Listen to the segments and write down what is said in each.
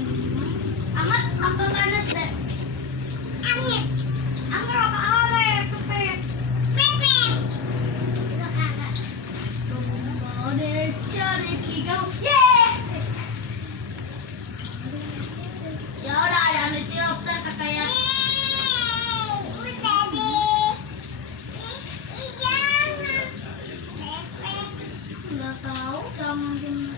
Amat apa banget deh. Angin. Angin apa are? Pepe. Pepe. Itu kakak. Domba deh cari kigau. Yeah. Ya udah jangan ditiup saya kayak. Udah deh. Nggak tahu sama gimana.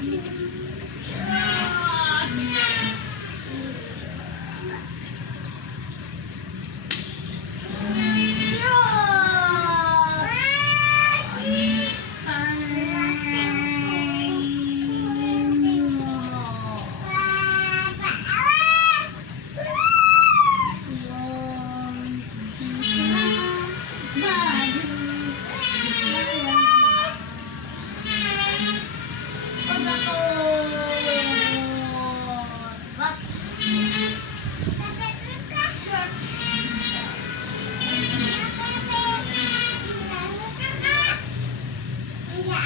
Thank you.